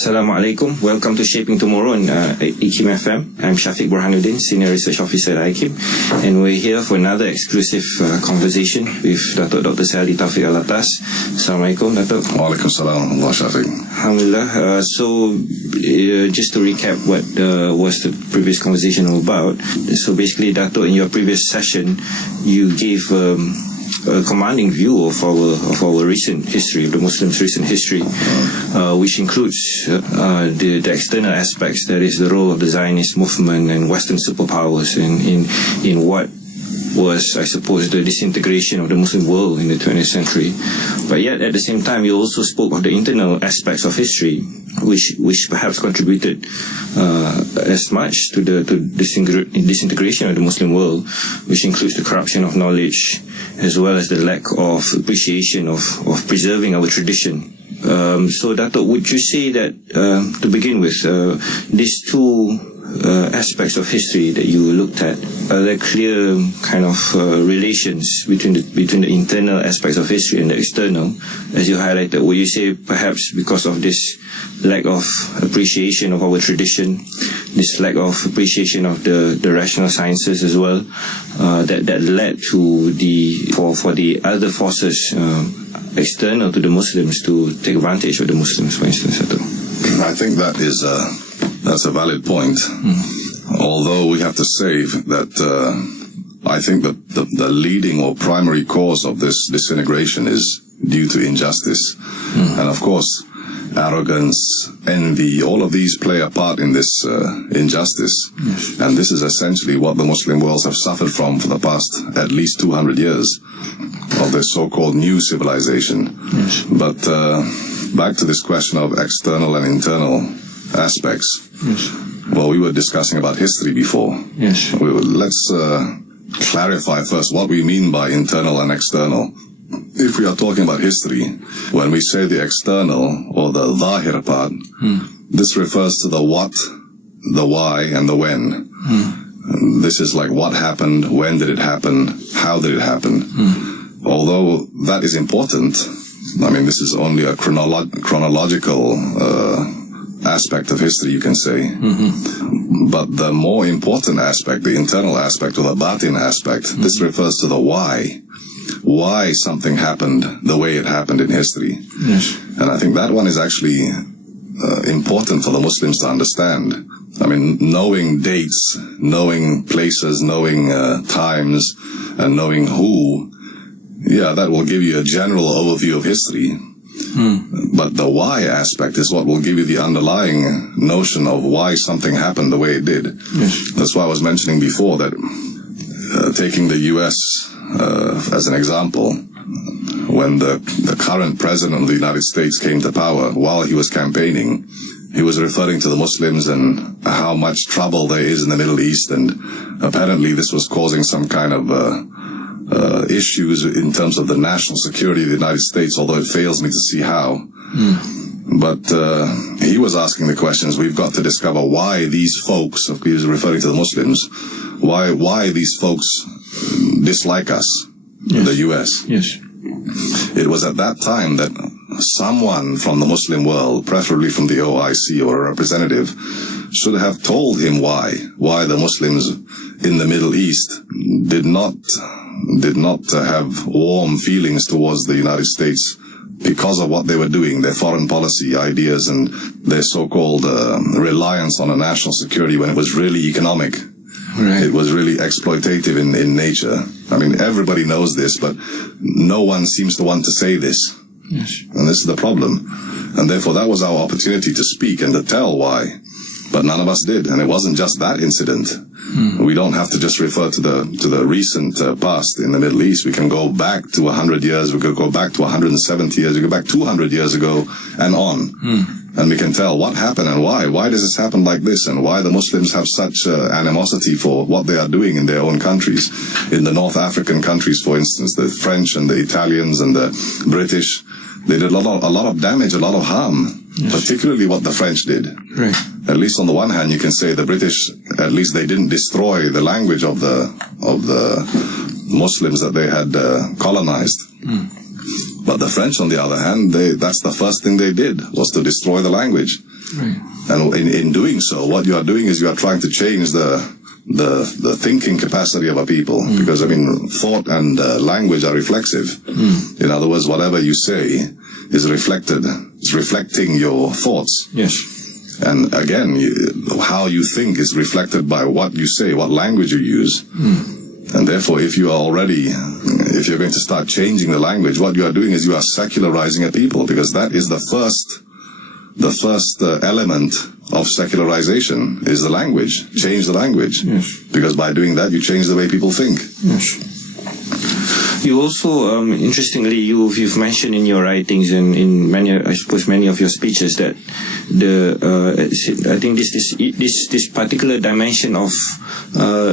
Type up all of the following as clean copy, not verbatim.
Assalamualaikum. Welcome to Shaping Tomorrow on IKIM FM. I'm Syafiq Borhannuddin, Senior Research Officer at IKIM, and we're here for another exclusive conversation with Datuk Dr. Syed Tawfik Al-Attas. Assalamualaikum, Datuk. Waalaikumsalam, Allah Syafiq. Alhamdulillah. So, just to recap what was the previous conversation all about. So basically, Datuk, in your previous session, you gave a commanding view of our recent history, of the Muslims' recent history, which includes the external aspects, that is the role of the Zionist movement and Western superpowers in what was, I suppose, the disintegration of the Muslim world in the 20th century. But yet, at the same time, you also spoke of the internal aspects of history, which perhaps contributed as much to the disintegration of the Muslim world, which includes the corruption of knowledge, as well as the lack of appreciation of preserving our tradition. So, Datuk, would you say that, to begin with, these two aspects of history that you looked at, are there clear kind of relations between the internal aspects of history and the external, as you highlighted? Would you say perhaps because of this lack of appreciation of our tradition, this lack of appreciation of the rational sciences as well, that led to for the other forces external to the Muslims to take advantage of the Muslims, for instance? I think that's a valid point. Although we have to say that I think that the leading or primary cause of this disintegration is due to injustice. And of course, arrogance, envy, all of these play a part in this injustice. Yes. And this is essentially what the Muslim worlds have suffered from for the past at least 200 years of this so-called new civilization. Yes. But back to this question of external and internal aspects. Yes. Well, we were discussing about history before. Yes. Let's clarify first what we mean by internal and external. If we are talking about history, when we say the external or the zahir part, this refers to the what, the why, and the when. This is like what happened, when did it happen, how did it happen. Although that is important, I mean, this is only a chronological aspect of history, you can say. But the more important aspect, the internal aspect or the batin aspect, this refers to the why something happened the way it happened in history. Yes. And I think that one is actually important for the Muslims to understand. I mean, knowing dates, knowing places, knowing times, and knowing who, that will give you a general overview of history. But the why aspect is what will give you the underlying notion of why something happened the way it did. Yes. That's why I was mentioning before that taking the US as an example, when the current president of the United States came to power, while he was campaigning, he was referring to the Muslims and how much trouble there is in the Middle East, and apparently this was causing some kind of issues in terms of the national security of the United States, although it fails me to see how. But he was asking the questions. We've got to discover why these folks, he was referring to the Muslims, why these folks dislike us, the US. Yes. It was at that time that someone from the Muslim world, preferably from the OIC or a representative, should have told him why the Muslims in the Middle East did not have warm feelings towards the United States because of what they were doing, their foreign policy ideas and their so-called reliance on a national security when it was really economic. Right. It was really exploitative in nature. I mean, everybody knows this, but no one seems to want to say this. Yes. And this is the problem. And therefore, that was our opportunity to speak and to tell why. But none of us did. And it wasn't just that incident. We don't have to just refer to the recent past in the Middle East. We can go back to 100 years. We could go back to 170 years. We go back 200 years ago and on. And we can tell what happened and why. Why does this happen like this? And why the Muslims have such animosity for what they are doing in their own countries. In the North African countries, for instance, the French and the Italians and the British, they did a lot of damage, a lot of harm. Yes. Particularly what the French did. Right. At least on the one hand, you can say the British, at least they didn't destroy the language of the Muslims that they had colonized. But the French, on the other hand, that's the first thing they did, was to destroy the language. Right. And in doing so, what you are doing is you are trying to change the thinking capacity of a people, because thought and language are reflexive. In other words, whatever you say is reflecting your thoughts. Yes. And again, how you think is reflected by what you say, what language you use. And therefore, if you're going to start changing the language, what you are doing is you are secularizing a people, because that is the first element of secularization is the language. Change the language. Yes. Because by doing that, you change the way people think. Yes. You also, interestingly, you've mentioned in your writings and in many of your speeches that I think this particular dimension of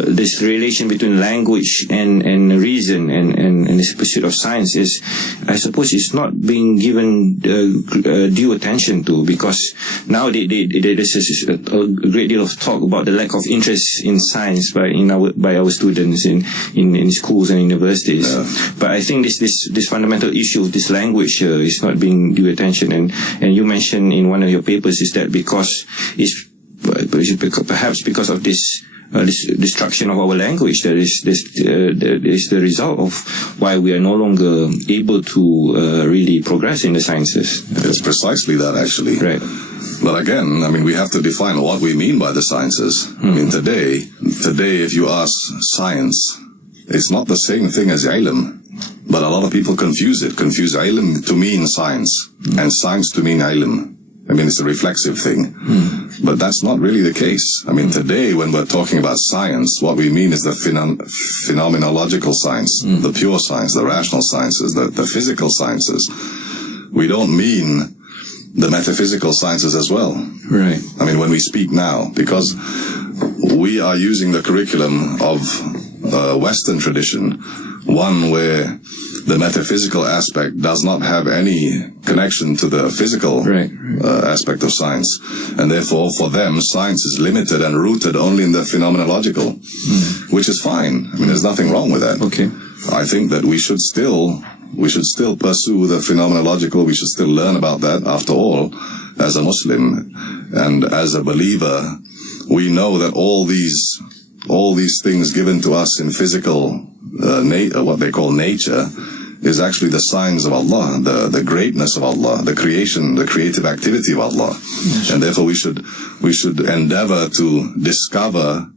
this relation between language and reason and this pursuit of science is, I suppose, is not being given due attention to, because now there's a great deal of talk about the lack of interest in science by our students in schools and universities. Yeah. But I think this fundamental issue of this language is not being due attention, and you mentioned in one of your papers is that perhaps because of this destruction of our language, that is the result of why we are no longer able to really progress in the sciences. It's precisely that, actually. Right. But again, we have to define what we mean by the sciences. Today, if you ask science, it's not the same thing as ilm. But a lot of people confuse ilm to mean science, and science to mean ilm. It's a reflexive thing. But that's not really the case. Today, when we're talking about science, what we mean is the phenomenological science, the pure science, the rational sciences, the physical sciences. We don't mean the metaphysical sciences as well. Right. When we speak now, because we are using the curriculum of Western tradition, one where the metaphysical aspect does not have any connection to the physical aspect of science. And therefore, for them, science is limited and rooted only in the phenomenological, which is fine. There's nothing wrong with that. Okay. I think that we should still pursue the phenomenological. We should still learn about that. After all, as a Muslim and as a believer, we know that all these things given to us in physical, what they call nature, is actually the signs of Allah, the greatness of Allah, the creative activity of Allah. Yes. And therefore we should endeavor to discover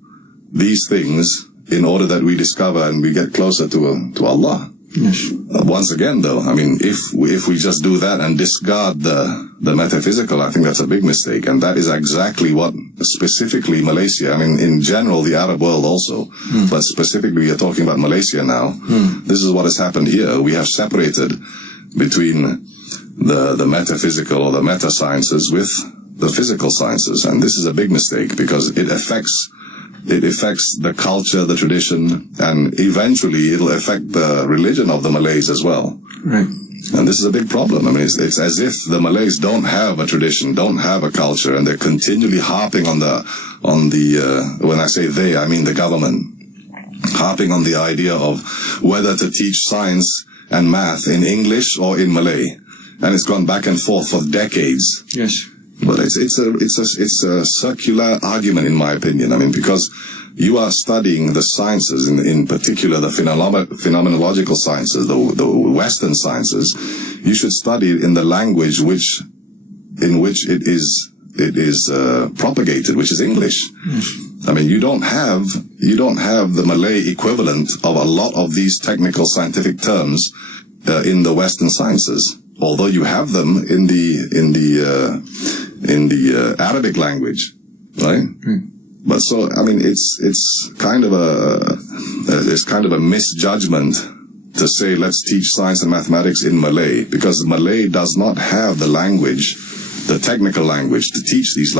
these things in order that we discover and we get closer to Allah. Yes. Once again, though, if we just do that and discard the metaphysical, I think that's a big mistake, and that is exactly what specifically Malaysia. In general, the Arab world also, but specifically, you're talking about Malaysia now. This is what has happened here. We have separated between the metaphysical or the meta sciences with the physical sciences, and this is a big mistake because it affects the culture, the tradition, and eventually it'll affect the religion of the Malays as well. Right. And this is a big problem. It's as if the Malays don't have a tradition, don't have a culture, and they're continually harping on the when I say they, I mean the government, harping on the idea of whether to teach science and math in English or in Malay. And it's gone back and forth for decades. Yes. But it's a circular argument, in my opinion. because you are studying the sciences, in particular the phenomenological sciences, the Western sciences. You should study it in the language in which it is propagated, which is English. Yes. You don't have the Malay equivalent of a lot of these technical scientific terms in the Western sciences, although you have them in the Arabic language, right? But so it's kind of a misjudgment to say let's teach science and mathematics in Malay, because Malay does not have the language, the technical language, to teach these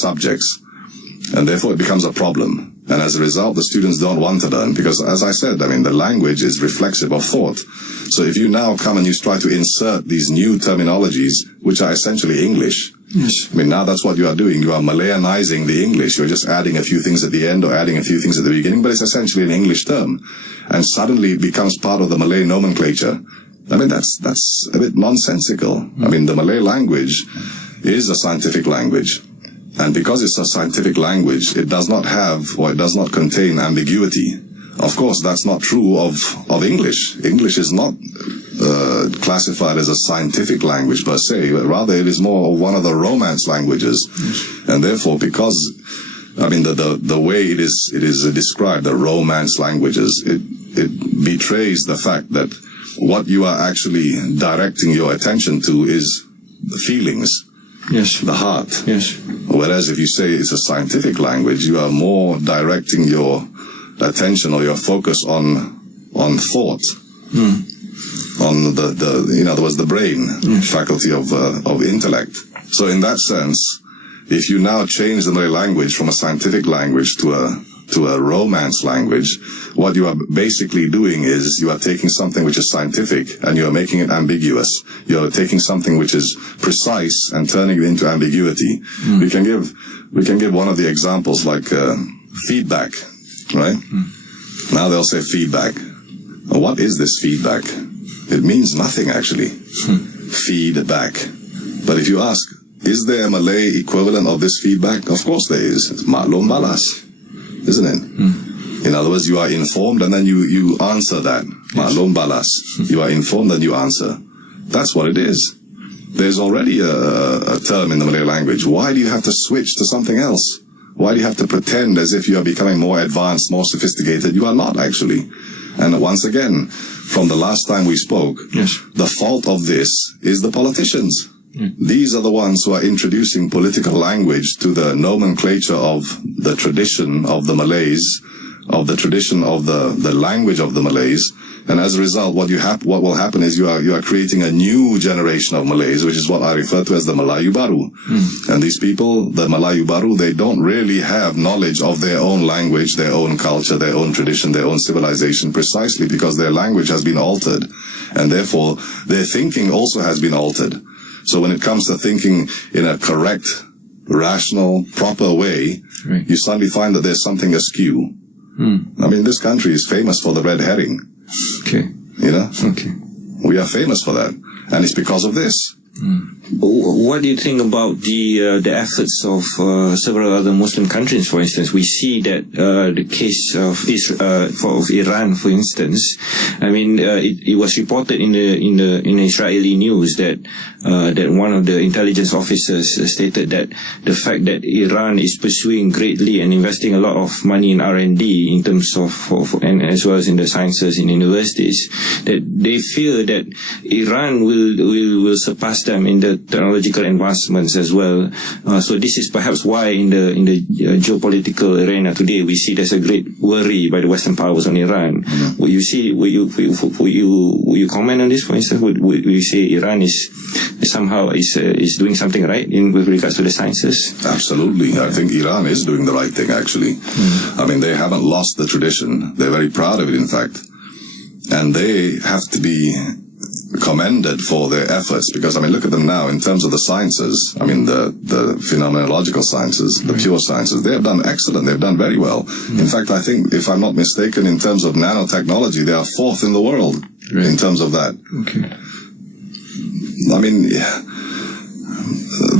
subjects, and therefore it becomes a problem. And as a result, the students don't want to learn because, as I said, the language is reflexive of thought. So if you now come and you try to insert these new terminologies, which are essentially English, yes. Now that's what you are doing. You are Malayanizing the English. You're just adding a few things at the end or adding a few things at the beginning, but it's essentially an English term. And suddenly it becomes part of the Malay nomenclature. That's a bit nonsensical. The Malay language is a scientific language. And because it's a scientific language, it does not have, or it does not contain ambiguity. Of course, that's not true of English. English is not classified as a scientific language per se, but rather it is more of one of the Romance languages. And therefore, because, I mean, the way it is described, the Romance languages, it betrays the fact that what you are actually directing your attention to is the feelings. Yes. The heart. Yes. Whereas if you say it's a scientific language, you are more directing your attention or your focus on thought. On the in other words, the brain, faculty of intellect. So in that sense, if you now change the Malay language from a scientific language to a Romance language, what you are basically doing is you are taking something which is scientific and you are making it ambiguous. You are taking something which is precise and turning it into ambiguity. We can give one of the examples like feedback, right? Now they'll say feedback. What is this feedback? It means nothing actually. Feedback. But if you ask, is there a Malay equivalent of this feedback? Of course there is. It's maklum balas, isn't it? In other words, you are informed and then you answer that. Maklum balas. You are informed and you answer. That's what it is. There's already a term in the Malay language. Why do you have to switch to something else? Why do you have to pretend as if you are becoming more advanced, more sophisticated? You are not actually. And once again, from the last time we spoke, the fault of this is the politicians. These are the ones who are introducing political language to the nomenclature of the tradition of the Malays, of the tradition of the language of the Malays. And as a result, what will happen is you are creating a new generation of Malays, which is what I refer to as the Melayu Baru. And these people, the Melayu Baru, they don't really have knowledge of their own language, their own culture, their own tradition, their own civilization, precisely because their language has been altered. And therefore, their thinking also has been altered. So when it comes to thinking in a correct, rational, proper way, you suddenly find that there's something askew. I mean, this country is famous for the red herring. Okay. You know? Okay. We are famous for that. And it's because of this. What do you think about the efforts of several other Muslim countries? For instance, we see that the case of Iran, for instance. I mean, it was reported in the Israeli news that one of the intelligence officers stated that the fact that Iran is pursuing greatly and investing a lot of money in R&D in terms of and as well as in the sciences in universities, that they fear that Iran will surpass them in the technological advancements as well. So this is perhaps why in the geopolitical arena today we see there's a great worry by the Western powers on Iran. Will you comment on this? For instance, would you say Iran is doing something right with regards to the sciences? Absolutely. I think Iran is doing the right thing, actually. I mean, they haven't lost the tradition. They're very proud of it, in fact. And they have to be commended for their efforts, because, I mean, look at them now in terms of the sciences. I mean, the phenomenological sciences, the pure sciences, they have done excellent. They've done very well. In fact, I think, if I'm not mistaken, in terms of nanotechnology, they are fourth in the world in terms of that. Okay. I mean,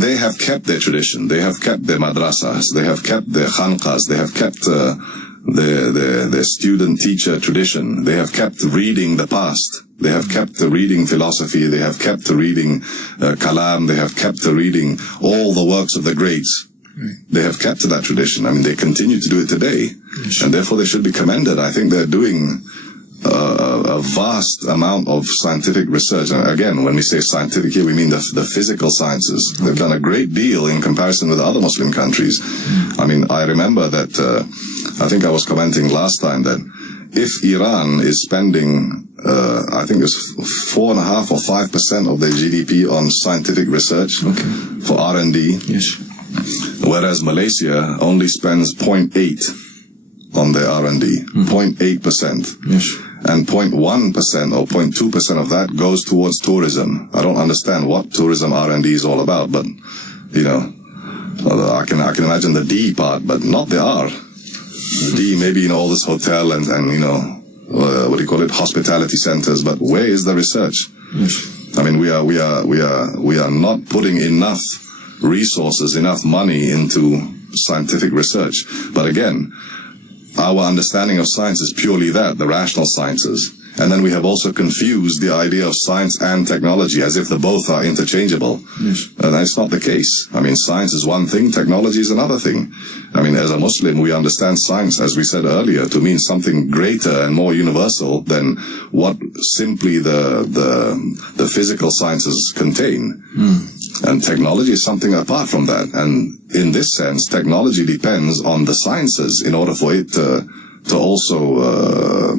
they have kept their tradition. They have kept their madrasas. They have kept their khanqas. They have kept their student-teacher tradition. They have kept reading the past. They have kept reading philosophy. They have kept reading kalam. They have kept reading all the works of the greats. They have kept to that tradition. I mean, they continue to do it today. And therefore they should be commended. I think they're doing a vast amount of scientific research. And again, when we say scientific here, we mean the physical sciences. They've done a great deal in comparison with other Muslim countries. I mean, I remember that, I think I was commenting last time that if Iran is spending, I think it's 4.5 or 5% of their GDP on scientific research for R&D, whereas Malaysia only spends 0.8 on their R&D, 0.8%. And 0.1% or 0.2% of that goes towards tourism. I don't understand what tourism R&D is all about, but, you know, I can imagine the D part, but not the R. The D maybe in all this hotel and you know, what do you call it, hospitality centers, but where is the research? I mean, we are not putting enough resources, enough money into scientific research. But again, our understanding of science is purely that, the rational sciences. And then we have also confused the idea of science and technology as if the both are interchangeable. Yes. And that's not the case. I mean, science is one thing, technology is another thing. I mean, as a Muslim, we understand science, as we said earlier, to mean something greater and more universal than what simply the physical sciences contain. And technology is something apart from that. And in this sense, technology depends on the sciences in order for it to also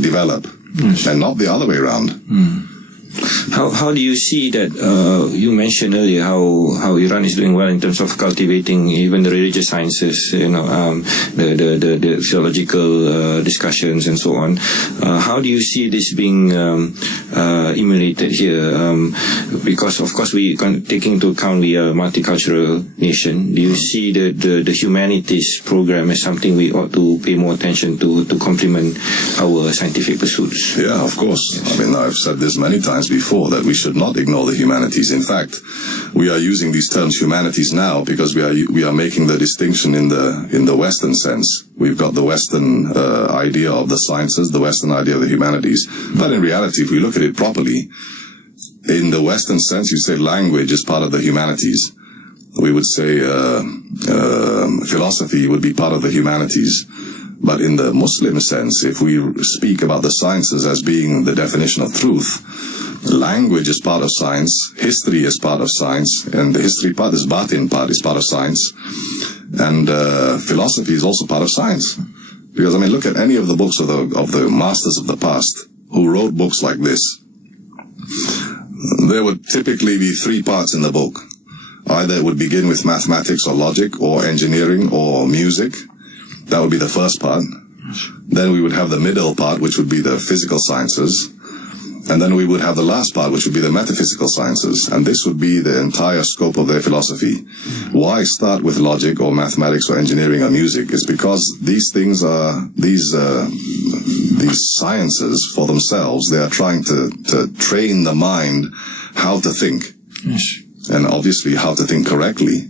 develop. Yes. And not the other way around. How do you see that? You mentioned earlier how Iran is doing well in terms of cultivating even the religious sciences, the theological discussions and so on. How do you see this being emulated here? Because of course taking into account we are a multicultural nation. Do you see the humanities program as something we ought to pay more attention to complement our scientific pursuits? Yeah, of course. I mean, I've said this many times before that we should not ignore the humanities. In fact, we are using these terms humanities now because we are making the distinction in the Western sense. We've got the Western idea of the sciences, the Western idea of the humanities. But in reality, if we look at it properly, in the Western sense, you say language is part of the humanities. We would say philosophy would be part of the humanities. But in the Muslim sense, if we speak about the sciences as being the definition of truth, language is part of science, history is part of science, and the history part, this batin part, is part of science, and philosophy is also part of science. Because, I mean, look at any of the books of the masters of the past who wrote books like this. There would typically be three parts in the book. Either it would begin with mathematics or logic or engineering or music. That would be the first part. Then we would have the middle part, which would be the physical sciences. And then we would have the last part, which would be the metaphysical sciences. And this would be the entire scope of their philosophy. Why start with logic or mathematics or engineering or music? It's because these things are, these sciences for themselves, they are trying to train the mind how to think. Yes. And obviously how to think correctly.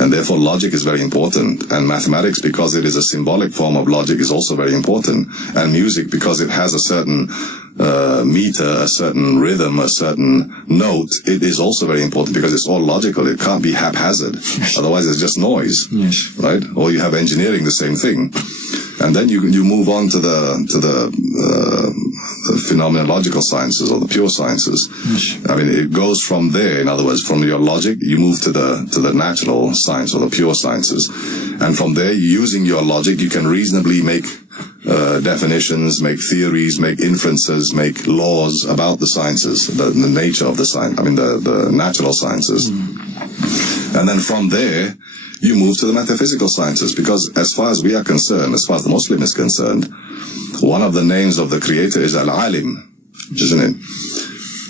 And therefore logic is very important. And mathematics, because it is a symbolic form of logic, is also very important. And music, because it has a certain meter, a certain rhythm, a certain note, it is also very important because it's all logical. It can't be haphazard. Otherwise it's just noise. Yes. Right? Or you have engineering, the same thing. And then you move on to the phenomenological sciences or the pure sciences. Yes. I mean, it goes from there. In other words, from your logic, you move to the natural science or the pure sciences. And from there, using your logic, you can reasonably make definitions, make theories, make inferences, make laws about the sciences, the nature of the science, I mean, the natural sciences. And then from there, you move to the metaphysical sciences, because as far as we are concerned, as far as the Muslim is concerned, one of the names of the Creator is Al-Alim, isn't it?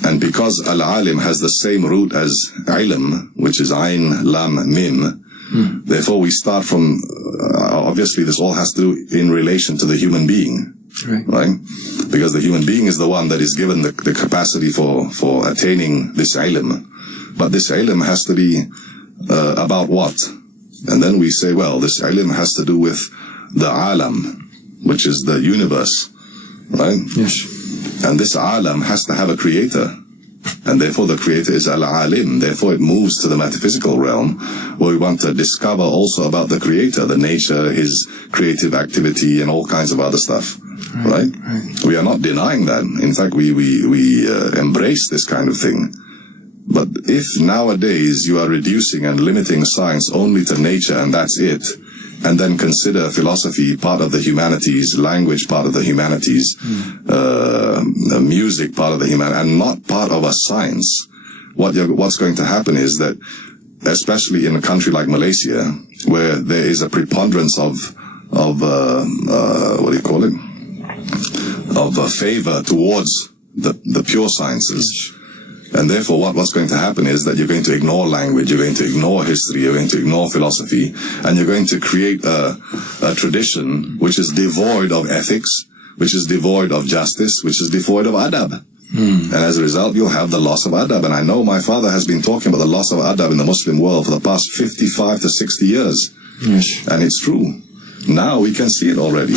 And because Al-Alim has the same root as Ilm, which is Ain, Lam, Mim, therefore we start from, obviously this all has to do in relation to the human being, right? Because the human being is the one that is given the capacity for attaining this Ilm. But this Ilm has to be about what? And then we say, well, this ilm has to do with the alam, which is the universe, right? Yes. And this alam has to have a creator. And therefore the creator is al-alim. Therefore it moves to the metaphysical realm, where we want to discover also about the creator, the nature, his creative activity, and all kinds of other stuff, right? We are not denying that. In fact, we embrace this kind of thing. But if nowadays you are reducing and limiting science only to nature and that's it, and then consider philosophy part of the humanities, language part of the humanities, music part of the humanities, and not part of a science, what's going to happen is that, especially in a country like Malaysia, where there is a preponderance of what do you call it? Of favor towards the pure sciences. And therefore, what's going to happen is that you're going to ignore language, you're going to ignore history, you're going to ignore philosophy, and you're going to create a tradition which is devoid of ethics, which is devoid of justice, which is devoid of adab. And as a result, you'll have the loss of adab. And I know my father has been talking about the loss of adab in the Muslim world for the past 55 to 60 years. Yes. And it's true. Now we can see it already.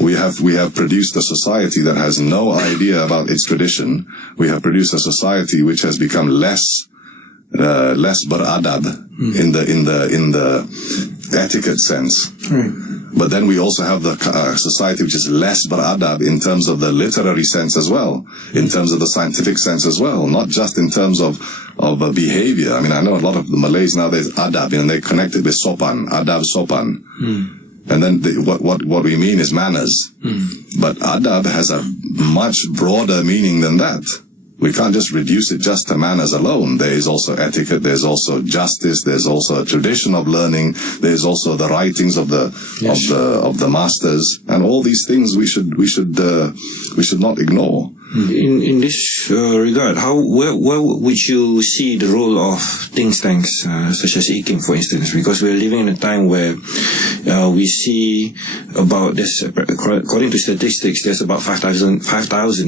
We have produced a society that has no idea about its tradition. We have produced a society which has become less bar-adab in the etiquette sense. Right. But then we also have the society which is less bar-adab in terms of the literary sense as well, in terms of the scientific sense as well, not just in terms of behavior. I mean, I know a lot of the Malays nowadays adab, and they connect it with sopan, adab sopan. And then what we mean is manners. But adab has a much broader meaning than that. We can't just reduce it just to manners alone. There is also etiquette, there's also justice, there's also a tradition of learning, there's also the writings of the masters, and all these things we should not ignore. In this regard, where would you see the role of think tanks such as IKIM, for instance? Because we're living in a time where we see about this, according to statistics, there's about 5,000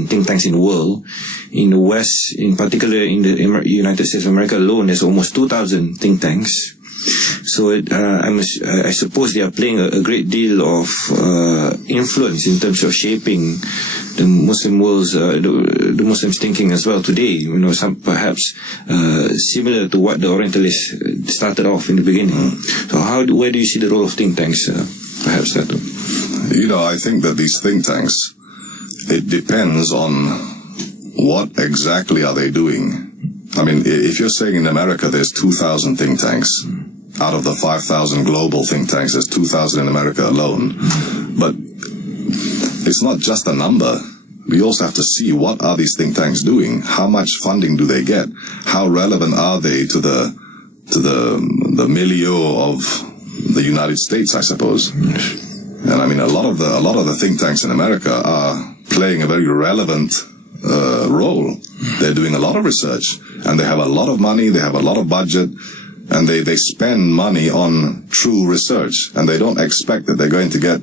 think tanks in the world. In the West, in particular in the United States of America alone, there's almost 2,000 think tanks. So I suppose they are playing a great deal of influence in terms of shaping the Muslim world's, the Muslims' thinking as well today. You know, some perhaps similar to what the Orientalists started off in the beginning. So where do you see the role of think tanks? Perhaps that. You know, I think that these think tanks, it depends on what exactly are they doing. I mean, if you're saying in America there's 2,000 think tanks, out of the 5,000 global think tanks, there's 2,000 in America alone. But it's not just a number. We also have to see what are these think tanks doing? How much funding do they get? How relevant are they to the milieu of the United States, I suppose? And I mean, a lot of the think tanks in America are playing a very relevant role. They're doing a lot of research, and they have a lot of money, they have a lot of budget, and they spend money on true research, and they don't expect that they're going to get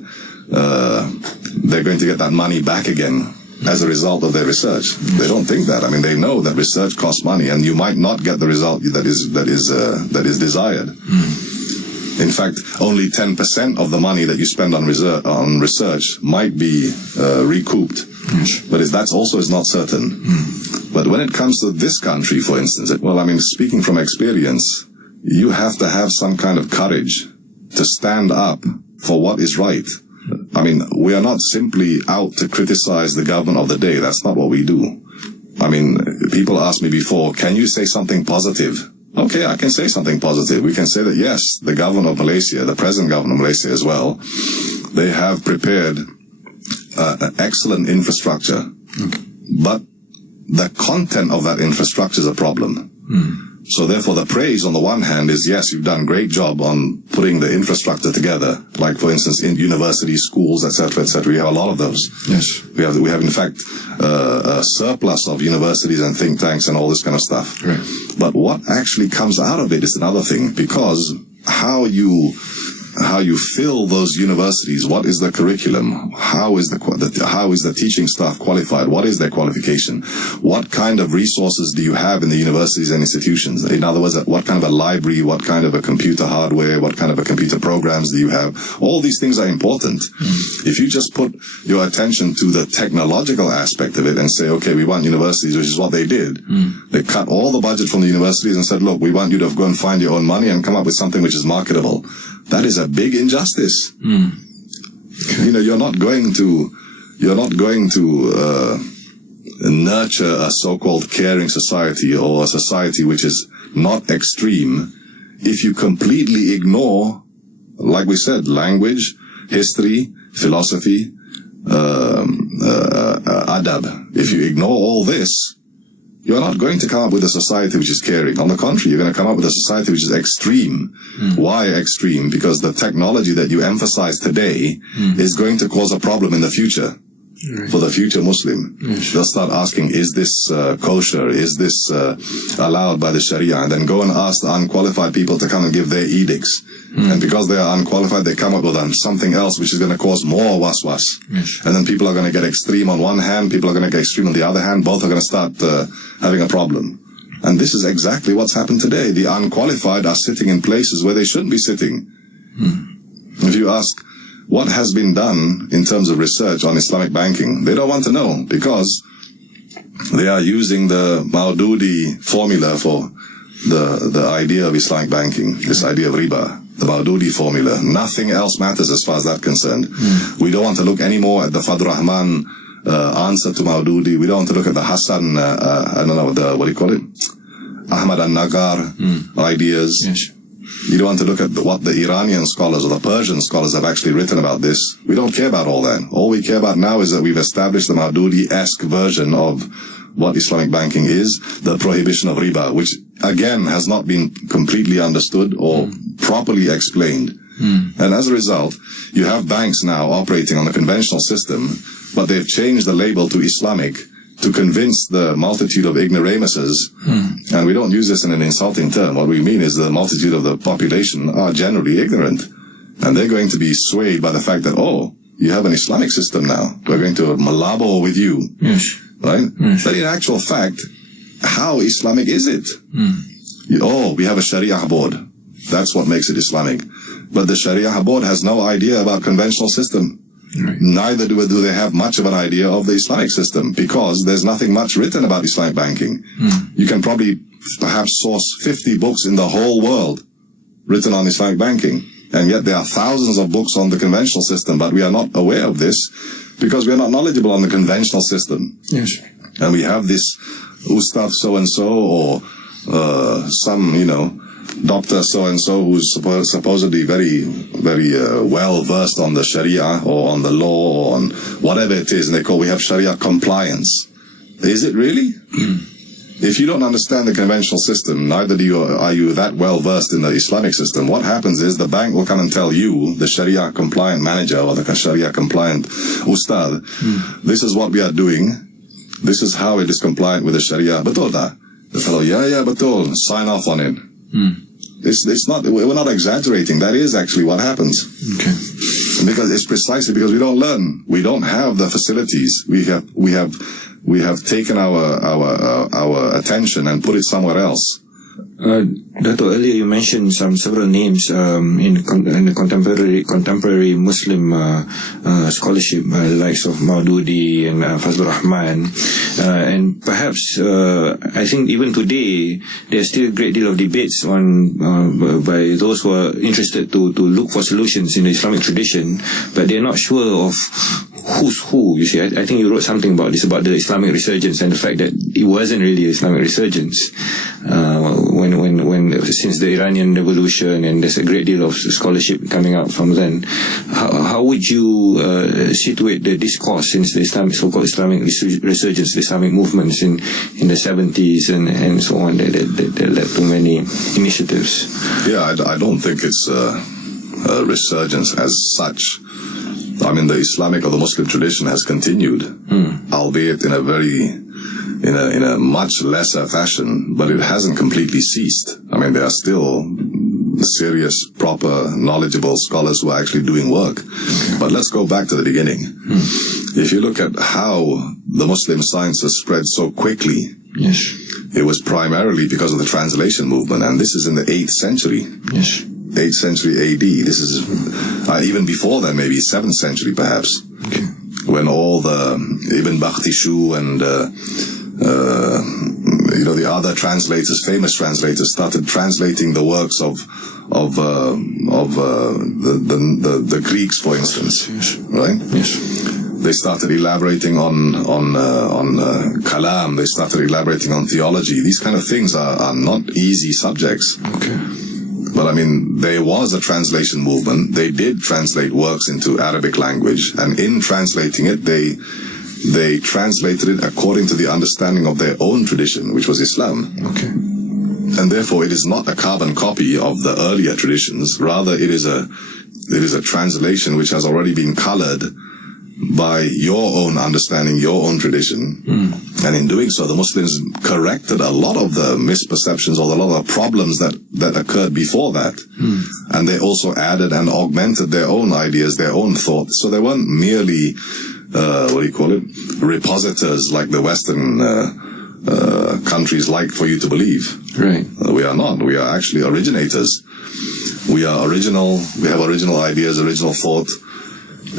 that money back again as a result of their research. They don't think that. I mean, they know that research costs money, and you might not get the result that is desired. In fact, only 10% of the money that you spend on research might be recouped. But that's also is not certain. But when it comes to this country, for instance, well, I mean, speaking from experience, you have to have some kind of courage to stand up for what is right. I mean, we are not simply out to criticize the government of the day. That's not what we do. I mean, people asked me before, can you say something positive? Okay, I can say something positive. We can say that, yes, the government of Malaysia, the present government of Malaysia as well, they have prepared an excellent infrastructure. But the content of that infrastructure is a problem. So therefore, the praise on the one hand is, yes, you've done a great job on putting the infrastructure together. Like, for instance, in universities, schools, etc., etc. We have a lot of those. Yes. We have in fact, a surplus of universities and think tanks and all this kind of stuff. Right. But what actually comes out of it is another thing, because how you fill those universities, what is the curriculum, how is the teaching staff qualified, what is their qualification, what kind of resources do you have in the universities and institutions? In other words, what kind of a library, what kind of a computer hardware, what kind of a computer programs do you have? All these things are important. If you just put your attention to the technological aspect of it and say, okay, we want universities, which is what they did. They cut all the budget from the universities and said, look, we want you to go and find your own money and come up with something which is marketable. That is a big injustice. You know, you're not going to nurture a so-called caring society or a society which is not extreme if you completely ignore, like we said, language, history, philosophy, adab. If you ignore all this, you're not going to come up with a society which is caring. On the contrary, you're going to come up with a society which is extreme. Why extreme? Because the technology that you emphasize today is going to cause a problem in the future. for the future Muslim. They'll start asking, is this kosher? Is this allowed by the Sharia? And then go and ask the unqualified people to come and give their edicts. And because they are unqualified, they come up with something else which is going to cause more waswas. And then people are going to get extreme on one hand, people are going to get extreme on the other hand. Both are going to start having a problem. And this is exactly what's happened today. The unqualified are sitting in places where they shouldn't be sitting. If you ask, what has been done in terms of research on Islamic banking, they don't want to know, because they are using the Maududi formula for the idea of Islamic banking, this idea of riba, the Maududi formula. Nothing else matters as far as that's concerned. We don't want to look anymore at the Fadl Rahman answer to Maududi. We don't want to look at the Hassan, I don't know, what do you call it? Ahmad al-Nagar ideas. You don't want to look at what the Iranian scholars or the Persian scholars have actually written about this. We don't care about all that. All we care about now is that we've established the Maududi-esque version of what Islamic banking is, the prohibition of riba, which again has not been completely understood or properly explained. And as a result, you have banks now operating on the conventional system, but they've changed the label to Islamic to convince the multitude of ignoramuses. And we don't use this in an insulting term. What we mean is the multitude of the population are generally ignorant. And they're going to be swayed by the fact that, oh, you have an Islamic system now. We're going to malabo with you. Right? But in actual fact, how Islamic is it? We have a Sharia board. That's what makes it Islamic. But the Sharia board has no idea about conventional system. Neither do they have much of an idea of the Islamic system, because there's nothing much written about Islamic banking. You can probably perhaps source 50 books in the whole world written on Islamic banking. And yet there are thousands of books on the conventional system, but we are not aware of this because we are not knowledgeable on the conventional system. And we have this Ustad so-and-so or some, Dr. so-and-so who's supposedly very, very well versed on the Sharia or on the law or on whatever it is, and we have Sharia compliance. Is it really? If you don't understand the conventional system, neither are you that well versed in the Islamic system. What happens is the bank will come and tell you, the Sharia compliant manager or the Sharia compliant Ustad, this is what we are doing. This is how it is compliant with the Sharia. Betul tak? The fellow, yeah, betul. Sign off on it. It's not, we're not exaggerating. That is actually what happens. Because it's precisely because we don't learn. We don't have the facilities. We have taken our attention and put it somewhere else. Dato', earlier you mentioned several names in the contemporary Muslim scholarship, likes of Maududi and Fazlur Rahman, and perhaps I think even today there's still a great deal of debates on by those who are interested to look for solutions in the Islamic tradition, but they're not sure of who's who. You see, I think you wrote something about this, about the Islamic resurgence and the fact that it wasn't really Islamic resurgence when since the Iranian Revolution, and there's a great deal of scholarship coming out from then. How would you situate the discourse since the Islamic, so-called Islamic resurgence, the Islamic movements in the 70s and so on that led to many initiatives? Yeah, I don't think it's a resurgence as such. I mean, the Islamic or the Muslim tradition has continued, albeit in a much lesser fashion, but it hasn't completely ceased. I mean, there are still serious, proper, knowledgeable scholars who are actually doing work. But let's go back to the beginning. If you look at how the Muslim sciences spread so quickly, it was primarily because of the translation movement, and this is in the 8th century. 8th century AD. This is even before then, maybe 7th century perhaps, when all the Ibn Bakhtishu and the other translators, famous translators, started translating the works of the Greeks, for instance, right? They started elaborating on kalam. They started elaborating on theology. These kind of things are not easy subjects. But I mean, there was a translation movement. They did translate works into Arabic language, and in translating it, they translated it according to the understanding of their own tradition, which was Islam. And therefore, it is not a carbon copy of the earlier traditions. Rather, it is a translation which has already been colored by your own understanding, your own tradition. And in doing so, the Muslims corrected a lot of the misperceptions or a lot of the problems that occurred before that. And they also added and augmented their own ideas, their own thoughts. So they weren't merely, repositors like the Western countries like for you to believe. Right. We are not. We are actually originators. We are original. We have original ideas, original thought.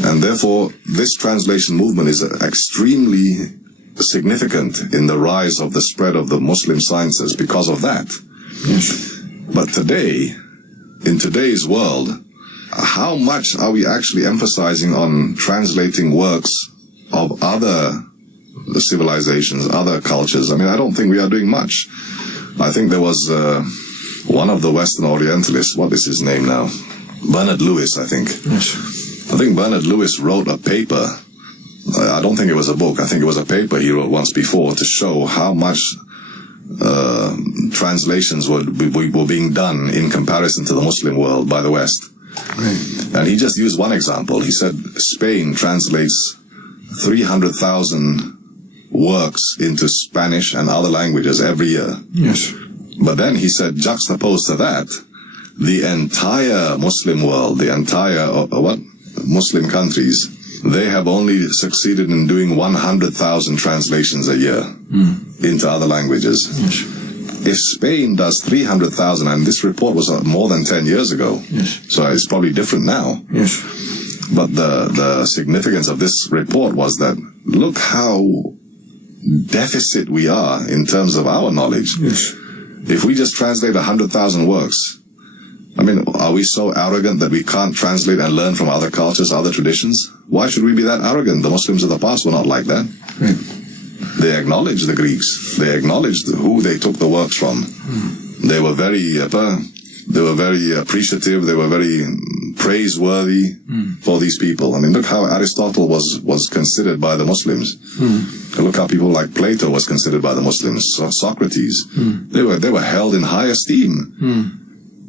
And therefore, this translation movement is extremely significant in the rise of the spread of the Muslim sciences because of that. Yes. But today, in today's world, how much are we actually emphasizing on translating works of other civilizations, other cultures? I mean, I don't think we are doing much. I think there was one of the Western Orientalists, what is his name now? Bernard Lewis, I think. Yes. I think Bernard Lewis wrote a paper. I don't think it was a book. I think it was a paper he wrote once before to show how much translations were being done in comparison to the Muslim world by the West. Right. And he just used one example. He said Spain translates 300,000 works into Spanish and other languages every year. Yes. But then he said, juxtaposed to that, the entire Muslim world, the entire Muslim countries, they have only succeeded in doing 100,000 translations a year into other languages. Yes. If Spain does 300,000, and this report was more than 10 years ago, yes, so it's probably different now. Yes. But the significance of this report was that look how deficit we are in terms of our knowledge. Yes. If we just translate 100,000 works, I mean, are we so arrogant that we can't translate and learn from other cultures, other traditions? Why should we be that arrogant? The Muslims of the past were not like that. Right. They acknowledged the Greeks. They acknowledged who they took the works from. They were very appreciative. They were very praiseworthy for these people. I mean, look how Aristotle was considered by the Muslims. Look how people like Plato was considered by the Muslims. Socrates. They were held in high esteem.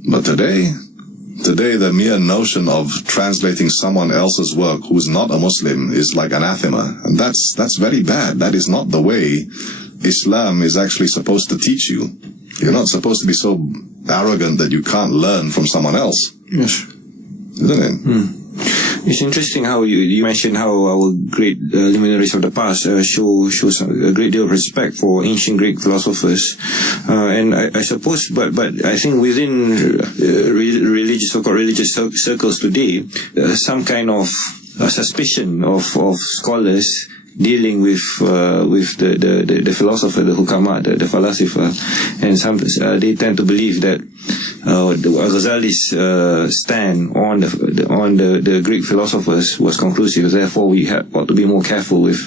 But today the mere notion of translating someone else's work who's not a Muslim is like anathema. And that's very bad. That is not the way Islam is actually supposed to teach you. You're not supposed to be so arrogant that you can't learn from someone else. Yes. Isn't it? It's interesting how you mentioned how our great luminaries of the past shows a great deal of respect for ancient Greek philosophers, and I suppose, but I think within religious, so-called religious circles today, some kind of suspicion of scholars dealing with the philosopher, the hukama, the philosopher, and some they tend to believe that Al-Ghazali's stand on the Greek philosophers was conclusive. Therefore, we ought to be more careful with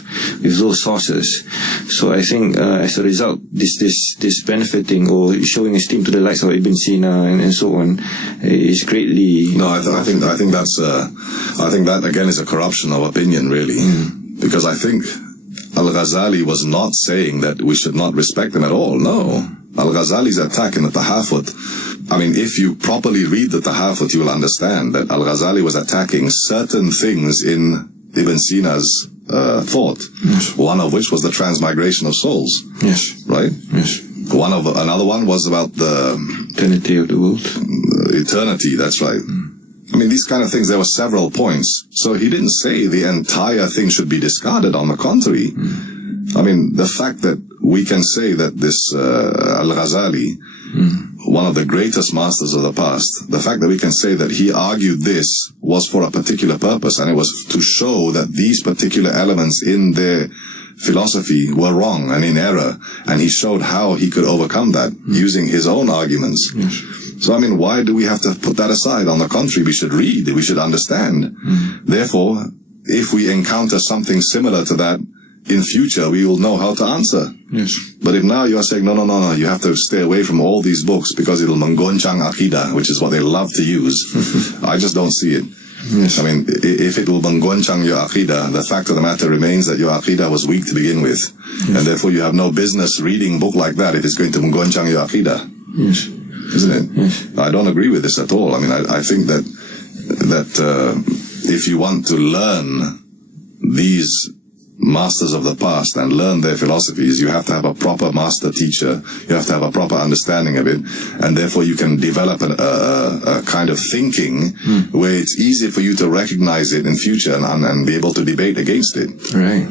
those sources. So I think as a result, this benefiting or showing esteem to the likes of Ibn Sina and so on is greatly. No, I think that again is a corruption of opinion, really. Because I think Al-Ghazali was not saying that we should not respect him at all. No. Al-Ghazali's attack in the Tahafut, I mean, if you properly read the Tahafut, you will understand that Al-Ghazali was attacking certain things in Ibn Sina's thought. Yes. One of which was the transmigration of souls. Yes. Right? Yes. Another one was about the eternity of the world. Eternity, that's right. I mean, these kind of things, there were several points. So he didn't say the entire thing should be discarded. On the contrary. I mean, the fact that we can say that this Al-Ghazali, one of the greatest masters of the past, the fact that we can say that he argued this was for a particular purpose, and it was to show that these particular elements in their philosophy were wrong and in error, and he showed how he could overcome that using his own arguments. Yes. So, I mean, why do we have to put that aside? On the contrary, we should read, we should understand. Therefore, if we encounter something similar to that in future, we will know how to answer. Yes. But if now you are saying, no, you have to stay away from all these books because it'll menggoncang akidah, which is what they love to use, I just don't see it. Yes. I mean, if it will menggoncang your akidah, the fact of the matter remains that your akidah was weak to begin with. Yes. And therefore you have no business reading a book like that if it's going to menggoncang your akidah. Yes. Isn't it? Yes. I don't agree with this at all. I mean, I think that if you want to learn these masters of the past and learn their philosophies, you have to have a proper master teacher. You have to have a proper understanding of it, and therefore you can develop a kind of thinking where it's easy for you to recognize it in future and be able to debate against it. Right.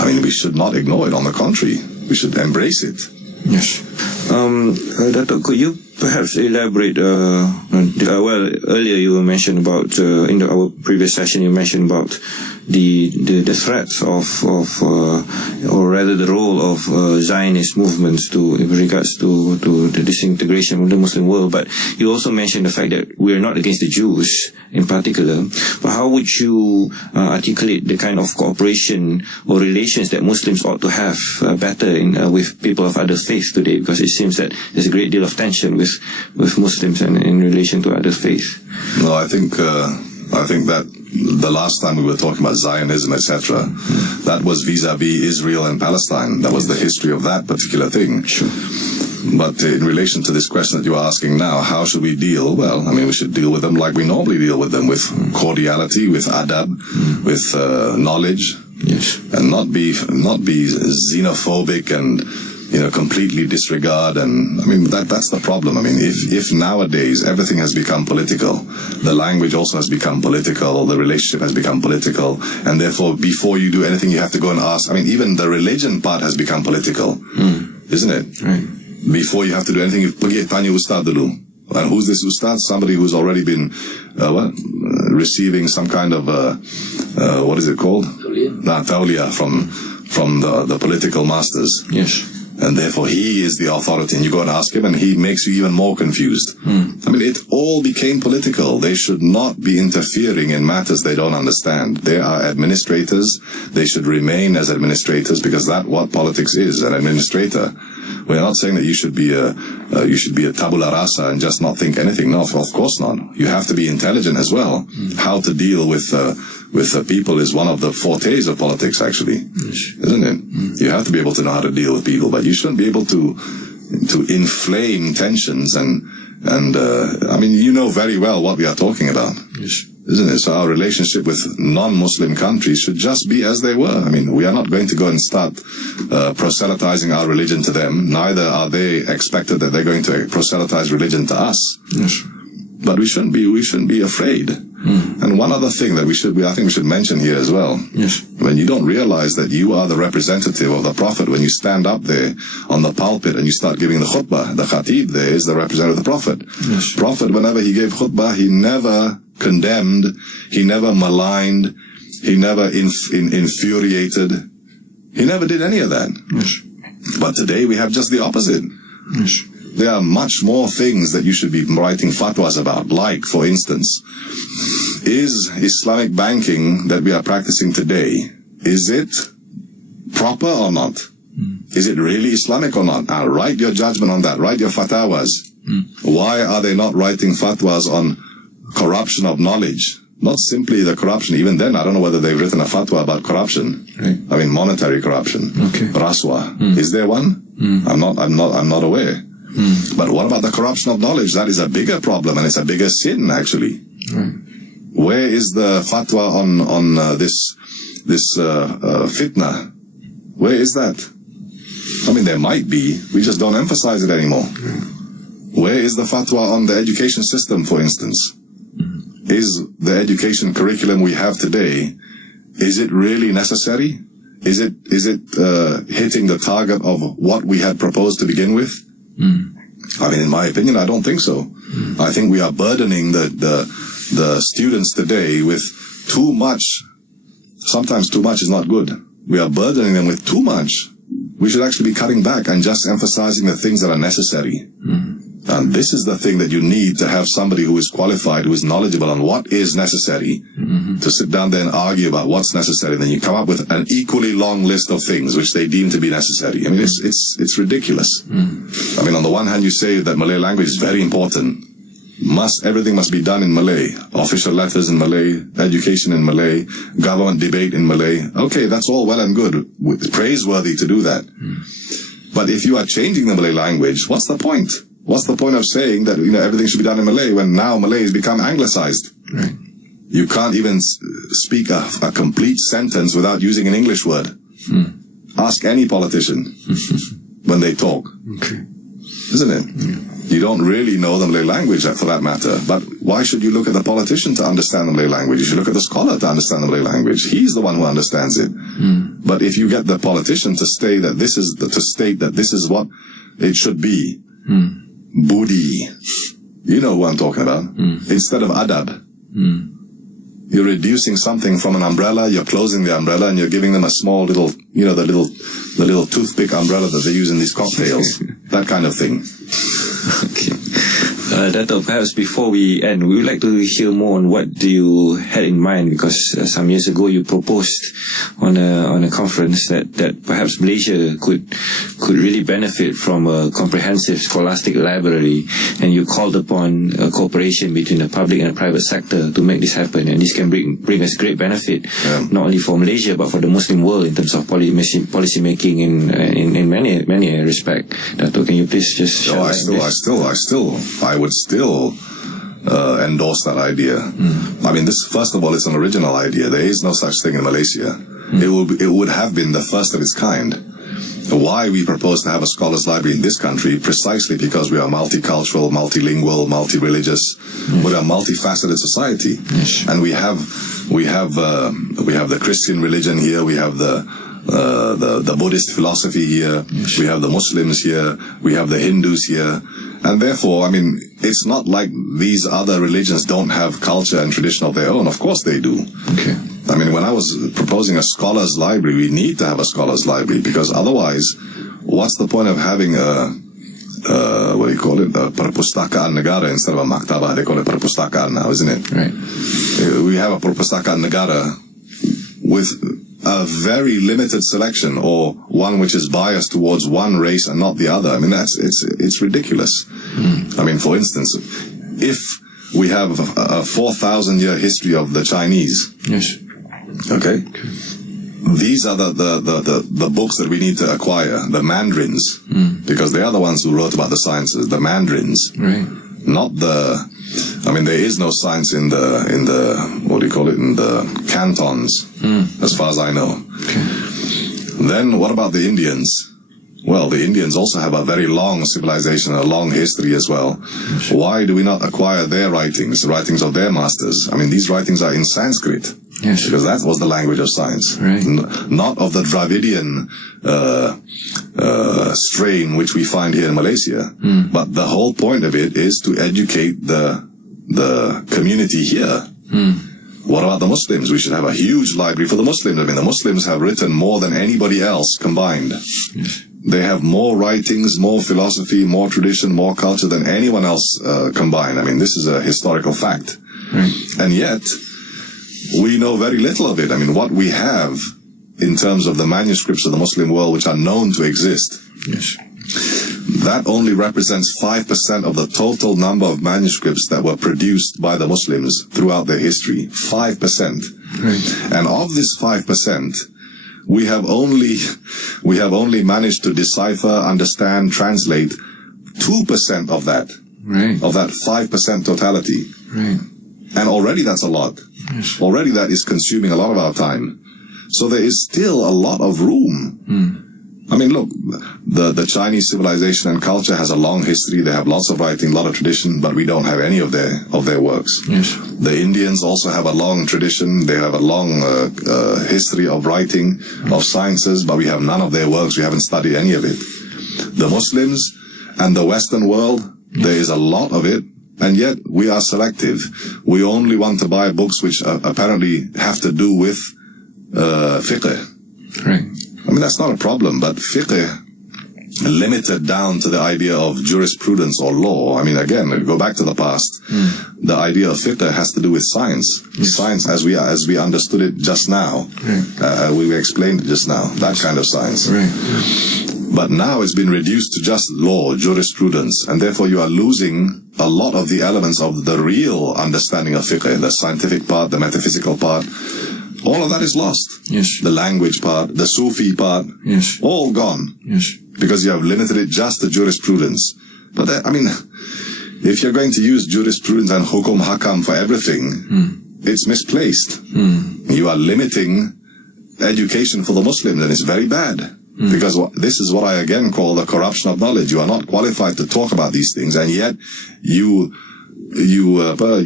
I mean, we should not ignore it. On the contrary, we should embrace it. Yes. Datuk, could you perhaps elaborate? Well, earlier you mentioned about in our previous session you mentioned about the threats of or rather the role of Zionist movements in regards to the disintegration of the Muslim world. But you also mentioned the fact that we are not against the Jews in particular. But how would you articulate the kind of cooperation or relations that Muslims ought to have better with people of other faiths today? Because it seems that there's a great deal of tension with Muslims and in relation to other faiths. No, I think that the last time we were talking about Zionism, etc., that was vis-a-vis Israel and Palestine. That was the history of that particular thing. Sure. But in relation to this question that you are asking now, how should we deal? Well, I mean, we should deal with them like we normally deal with them, with cordiality, with adab, with knowledge, yes, and not be xenophobic and completely disregard. And I mean, that's the problem. I mean, if nowadays everything has become political, the language also has become political, the relationship has become political, and therefore before you do anything you have to go and ask. I mean, even the religion part has become political, isn't it? Right. Before you have to do anything, you pergi tanya ustad dulu. And who's this ustad? Somebody who's already been receiving some kind of what is it called? Tawliyah from the political masters. Yes. And therefore he is the authority, and you go and ask him and he makes you even more confused. I mean, it all became political. They should not be interfering in matters they don't understand. They are administrators. They should remain as administrators, because that's what politics is, an administrator. We're not saying that you should be a tabula rasa and just not think anything. No, of course not. You have to be intelligent as well. How to deal with people is one of the fortes of politics, actually, isn't it? You have to be able to know how to deal with people, but you shouldn't be able to inflame tensions and I mean, you know very well what we are talking about. Yes. Isn't it? So our relationship with non-Muslim countries should just be as they were. I mean, we are not going to go and start proselytizing our religion to them. Neither are they expected that they're going to proselytize religion to us. Yes. But we shouldn't be afraid. And one other thing that I think we should mention here as well. Yes. When you don't realize that you are the representative of the Prophet, when you stand up there on the pulpit and you start giving the khutbah, the khatib there is the representative of the Prophet. Yes. Prophet, whenever he gave khutbah, he never condemned, he never maligned, he never infuriated, he never did any of that. Yes. But today we have just the opposite. Yes. There are much more things that you should be writing fatwas about, like, for instance, is Islamic banking that we are practicing today, is it proper or not? Is it really Islamic or not? Now, write your judgment on that. Write your fatwas. Why are they not writing fatwas on corruption of knowledge? Not simply the corruption. Even then, I don't know whether they've written a fatwa about corruption. Right. I mean, monetary corruption. Okay. Raswa. Is there one? I'm not aware. But what about the corruption of knowledge? That is a bigger problem, and it's a bigger sin, actually. Right. Where is the fatwa on this fitna? Where is that? I mean, there might be. We just don't emphasize it anymore. Where is the fatwa on the education system, for instance? Is the education curriculum we have today, is it really necessary? Is it hitting the target of what we had proposed to begin with? I mean, in my opinion, I don't think so. I think we are burdening the students today with too much. Sometimes too much is not good. We are burdening them with too much. We should actually be cutting back and just emphasizing the things that are necessary. And this is the thing that you need to have somebody who is qualified, who is knowledgeable on what is necessary, to sit down there and argue about what's necessary. Then you come up with an equally long list of things which they deem to be necessary. I mean, it's ridiculous. I mean, on the one hand, you say that Malay language is very important. Everything must be done in Malay. Official letters in Malay, education in Malay, government debate in Malay. Okay, that's all well and good. It's praiseworthy to do that. But if you are changing the Malay language, what's the point? What's the point of saying that everything should be done in Malay when now Malay has become anglicized? Right. You can't even speak a complete sentence without using an English word. Ask any politician when they talk. Okay. Isn't it? You don't really know the Malay language for that matter. But why should you look at the politician to understand the Malay language? You should look at the scholar to understand the Malay language. He's the one who understands it. But if you get the politician to state that this is what it should be, budi, you know who I'm talking about, instead of adab. You're reducing something from an umbrella, you're closing the umbrella, and you're giving them a small little, you know, the little toothpick umbrella that they use in these cocktails. That kind of thing. Okay. Datuk, perhaps before we end, we would like to hear more on what you had in mind, because some years ago you proposed on a conference that perhaps Malaysia could really benefit from a comprehensive scholastic library, and you called upon cooperation between the public and the private sector to make this happen, and this can bring us great benefit, not only for Malaysia but for the Muslim world in terms of policy making in many respects. Datuk, can you please just share I would still endorse that idea. I mean, this, first of all, it's an original idea. There is no such thing in Malaysia. It would have been the first of its kind. Why we propose to have a scholars library in this country? Precisely because we are multicultural, multilingual, multi-religious. We're a multifaceted society, and we have the Christian religion here. We have the Buddhist philosophy here. We have the Muslims here. We have the Hindus here. And therefore, I mean, it's not like these other religions don't have culture and tradition of their own. Of course they do. Okay. I mean, when I was proposing a scholars library, we need to have a scholars library, because otherwise, what's the point of having a perpustakaan negara instead of a maktabah? They call it perpustakaan now, isn't it? Right. We have a perpustakaan negara with a very limited selection, or one which is biased towards one race and not the other. I mean, it's ridiculous. I mean, for instance, if we have a 4,000-year history of the Chinese, okay, these are the books that we need to acquire, the Mandarins, because they are the ones who wrote about the sciences, the Mandarins, not the. I mean, there is no science in the what do you call it, in the cantons, as far as I know. Then what about the Indians? Well, the Indians also have a very long civilization, a long history as well. Why do we not acquire their writings, the writings of their masters? I mean, these writings are in Sanskrit, because that was the language of science, not of the Dravidian strain which we find here in Malaysia. But the whole point of it is to educate the community here. What about the Muslims? We should have a huge library for the Muslims. I mean, the Muslims have written more than anybody else combined. They have more writings, more philosophy, more tradition, more culture than anyone else combined. I mean, this is a historical fact. And yet, we know very little of it. I mean, what we have in terms of the manuscripts of the Muslim world which are known to exist, that only represents 5% of the total number of manuscripts that were produced by the Muslims throughout their history. 5%. And of this 5%, we have only managed to decipher, understand, translate 2% of that. Of that 5% totality. And already that's a lot. Already that is consuming a lot of our time. So there is still a lot of room. I mean, look, the Chinese civilization and culture has a long history. They have lots of writing, a lot of tradition, but we don't have any of their works. The Indians also have a long tradition. They have a long history of writing, of sciences, but we have none of their works. We haven't studied any of it. The Muslims and the Western world, there is a lot of it, and yet we are selective. We only want to buy books which apparently have to do with fiqh. I mean, that's not a problem, but fiqh limited down to the idea of jurisprudence or law. I mean, again, go back to the past. The idea of fiqh has to do with science. Science as we understood it just now. We explained it just now. That kind of science. But now it's been reduced to just law, jurisprudence, and therefore you are losing a lot of the elements of the real understanding of fiqh, the scientific part, the metaphysical part. All of that is lost. The language part, the Sufi part, all gone. Because you have limited it just to jurisprudence. But I mean, if you're going to use jurisprudence and hukum hakam for everything, it's misplaced. You are limiting education for the Muslims, and it's very bad. Because this is what I again call the corruption of knowledge. You are not qualified to talk about these things, and yet you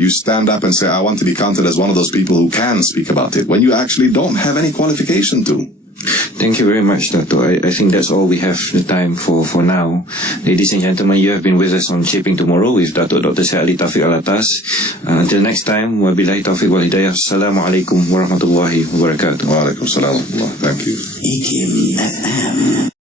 stand up and say, I want to be counted as one of those people who can speak about it, when you actually don't have any qualification to. Thank you very much, Datuk. I think that's all we have the time for now. Ladies and gentlemen, you have been with us on Shaping Tomorrow with Datuk Dr. Syed Tawfik Al-Attas. Until next time, wabillahi taufiq wal hidayah. Assalamualaikum warahmatullahi wabarakatuh. Wa alaikum salam. Thank you. IKIM FM.